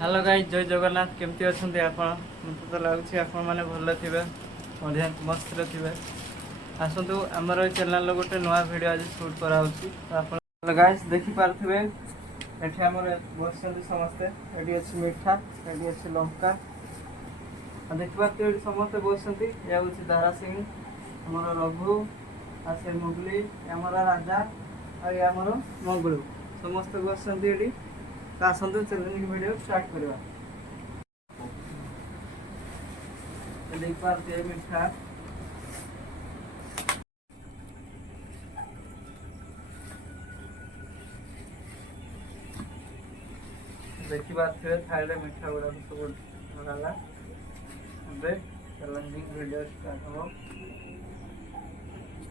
Hello guys, जय जगन्नाथ। केमती अच्छा आपण? मत तो लगुच आपण मैंने भल थे, बढ़िया मस्त थे। आसतु आमर चैनल गोटे नुआ वीडियो आज शूट कराऊँ। गाइस देखी पारे एठी आमर बस समस्ते। ये अच्छी मीठा, ये अच्छी लंका। देखी पारे समस्ते बसती। ये हूँ दारा सिंह, आमर रघु, आसे मुगली, आमर राजा आमर मंगलू समस्ते बसती ये। तो आसतु चैलेंजिंग वीडियो स्टार्ट करवा। देख पारे मीठा देखी पारे थाली मीठा गुड़ा सब गला। चैलेंजिंग वीडियो स्टार्ट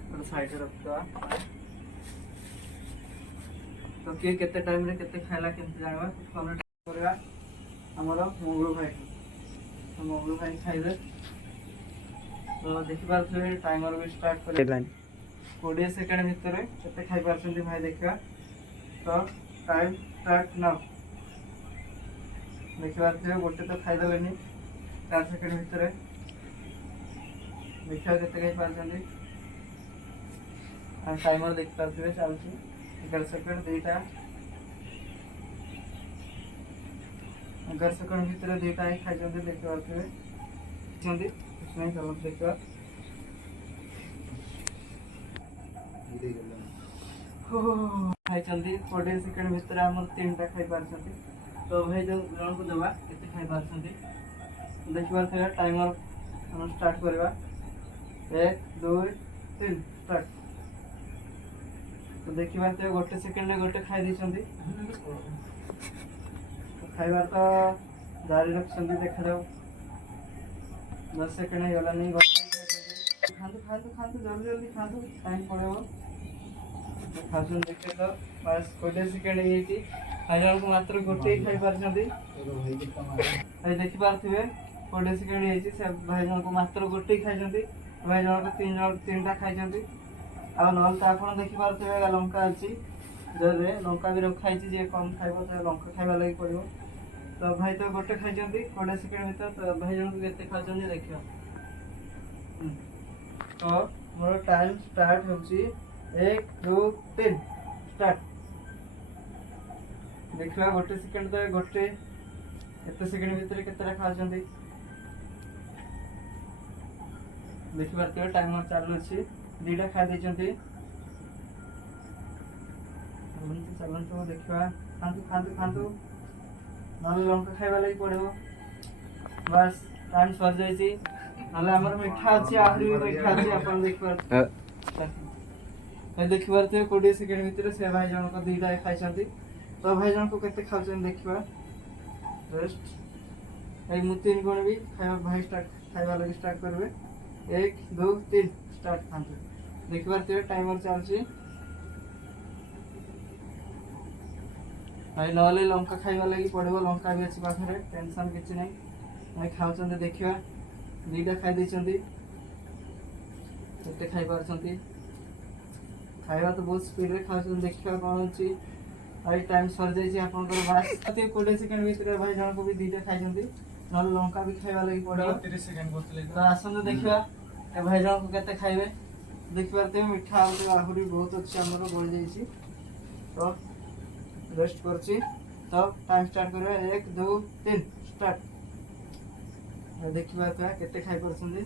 हम साइड रखा। तो किए केते टाइम रे केते खाइला केमती जानवा कमेंट करवा। हमर मंगलू भाई, तो मंगलू भाई खाइबे। तो देखि पारे टाइमर भी स्टार्ट कर 20 सेकंड भितर केते खाइ पारछंती भाई देखा। तो टाइम स्टार्ट नाउ। देखि पारे गोटे तो खाइ देलेनी 4 सेकंड भितर। देखा केते खाइ पारछंती। आ टाइमर देखि पारे चलछि 11 सेकंड दुईटा 11 सेकंड भितर दुईटा ही खाइ जंदी। देखि पारे जंदी कुछ नहीं चलो देखा। खाई 40 सेकंड भितर आम 3टा खाई पारछंती। तो भाई जो जन को देवा केते खाई पारछंती देखि पारे टाइमर हम स्टार्ट करवा। 1 2 3 स्टार्ट। तो देखि पारे गोटे सेकंड गोटे खाई दिछंती। तो खाइबार तो जारी रखछंती। देखा जाओ 10 सेकंड हो गला नहीं। खातु खातु खातु जल्दी जल्दी खातु, टाइम पड़ेगा। खासन देखे तो बस 20 सेकंड ही जन को मात्र गोटे ही खाई पारछंती। देखि पारे 20 सेकंड ही भाई जन को मात्र गोटे ही खाई। भाई जन को 3टा खाई। आ ना तो आप देखी पारे लंका अच्छी जरे लंका भी रखाई। जी कम खाइब तो लंका खाइबा लगी पड़ो। तो भाई तो गोटे खाई 20 सेकंड भर। तो भाई जन को केते खाउछन देखियो। तो मोर टाइम स्टार्ट होची 1 2 3 स्टार्ट। देखिबा गोटे सेकंड तो गोटे केते सेकंड भीतर केतेटा खाउछन देखि पारे। टाइमर चालू अछि। दुईटा खाई देछंती। चलते देखा खातु खातु खातु ना लंका खाइबा लगी पड़ो। बस टाइम सर जाइए। ना मीठा अच्छी आहरी मीठा अच्छी आप देखी पारे 20 सेकंड भितर से भाई जन को 2टा खाई। तो भाई जन को केते खाउछन देखिबा। रेस्ट ए मु 3 गुण भी खाइबा भाई स्टार्ट खाइबा लगी स्टार्ट करबे। 1 2 3 स्टार्ट। खातु देखि पारे टाइमर चलछि। भाई ना लंका खाइबा लगी पड़ो। लंका भी अच्छी पाखे टेंशन किसी ना भाई खाऊँ देखा। 2टा खाई देछंती। केते खाई पारछंती खाइबा तो बहुत स्पीड रे खाउछन। देखिबा कोन अछि भाई टाइम सर जाइछि आपनकर। बस 20 सेकंड भीतर भाई जन को भी 2टा खाइछंती। ना लंका भी खाइबा लगी पड़ो। 30 सेकंड बोतले। तो आसन देखिबा ए भाई जन को केते खाइबे। देखि पारते मीठा आहुरी बहुत अच्छी हमर बढ़ जाइछि। तो रेस्ट करछि। तो टाइम स्टार्ट करबे 1 2 3 स्टार्ट। देखिबा केते खाई पारछंती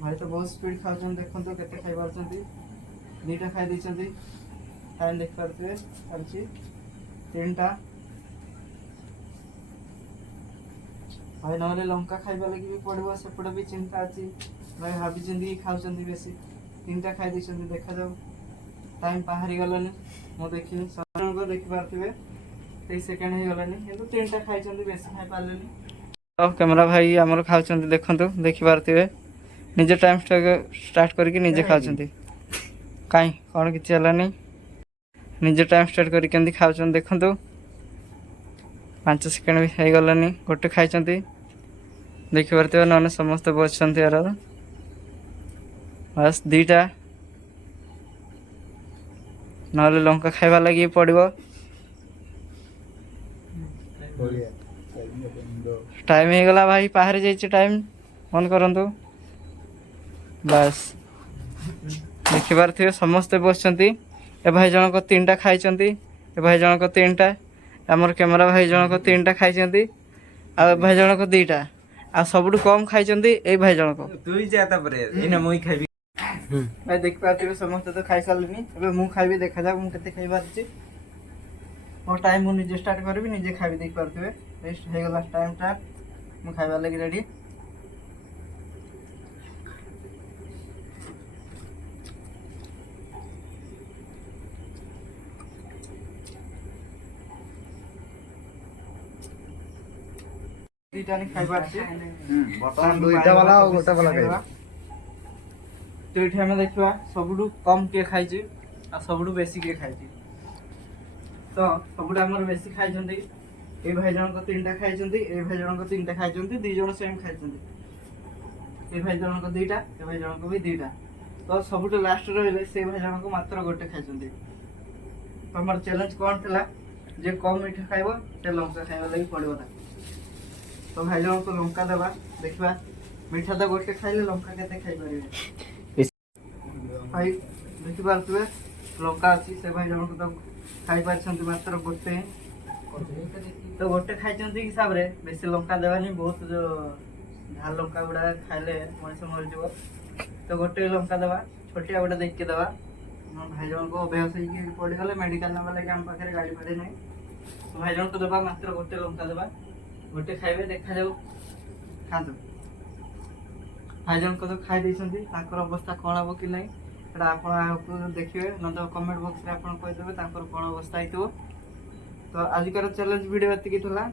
भाई तो बहुत स्पीड खाउछन। देखन तो केते खाई पारछंती 2टा खाई देछंती। टाइम देख पारते अछि 3टा। भाई ना लंका खाइबा लगी भी पड़ो। सेपटे भी चिंता अच्छी भाई भाभी जिंदगी खाउछंती बेसी 3टा खाई देछंती। देखा जाओ टाइम बाहरी गलानी। मो देखि साधारण को देखि पारथिबे 30 सेकंड ही गलानी किंतु 3टा खाइछंती बेसी खाइ पारलेनी। तो कैमरा भाई आमर खाउछंती देखंतु देखि पारथिबे निजे टाइम स्टार्ट करके निजे खाउछंती। काई कोन किछि हलानी निजे टाइम स्टार्ट करके केंदी खाउछंती देखंतु। 5 सेकंड भी हो गलानी गोटे खाइछंती देखि पारथिबे। न समस्त बसछंती यार बस 2टा ना लंका खाइबा लगी पड़ो। टाइम हो गला भाई बाहर जाइए टाइम ऑन करंतु बस देखि पारथिबे समस्ते बसचंती ए भाई जनक तीनटा खाइचंती ए भाई जनक तीनटा हमर कैमरा भाई जनक तीनटा खाइचंती आ भाई जनक दुईटा आ सबुठु कम खाइचंती ए भाई जनक तू ही जाता परे इना मुई खाइबी भाई देख पारथिबे समस्ते तो खाइ सारलिनी एबे मु खाइबी देखा जा मु केते खाइ पारछि मो टाइम मु निजे स्टार्ट करबी निजे खाइबी देख पारथिबे रेस्ट हे गला टाइम स्टार्ट मु खाइबा लागि रेडी दुईटा नि खाइ पारछि बर्तमान दुईटा वाला और गोटा वाला खाइबा तो ये आम देखा सबुठु कम किए खाई आ सबुठु बेसी किए खाई तो सबुठु आमर बेसी खाई ए भाई जनक तीनटा खाई ए भाई जनक तीनटा खाई दी जन सेम खाई ए भाई जनक दुईटा ए भाई जनक भी दुईटा तो सबुठु लास्ट रहिले से भाई जनक मात्र गोटे खाई तो आमर चैलेंज कौन था जे कम मीठा खाइब से लंका खाइबा लागि पड़िबो ना तो भाई जनक को लंका देबा देखबा मीठा तो गोटे खाइले लंका केते खाइ परिबे भाई देखि पारथुबे लंका अछि से भाई जनक तो खाइ पारछंती मात्र गोटे तो गोटे खाइछंती हिसाब रे बेसी लंका देबानी बहुत जो झाल लंका गुडा खाइले मनुष्य मर जइबो तो गोटे लंका देबा छोटिया गुडा देख के देबा हम भाई जनक को बेहोश होई पड़ी गले मेडिकल नबा लागि हम पाखरे गाड़ी फाड़ी नै तो भाई जनक को देबा मात्र गोटे लंका देबा गोटे खाइबे देखा जाऊ खादो भाई जनक तो खाइ दैछंती ताकर अवस्था कोन हबो कि नै एटा आपण आकु देखिबे न तो कमेंट बॉक्स रे आपण कहि देबे ताकर कोन अवस्था हितो तो आजिकर चैलेंज वीडियो एति की थला।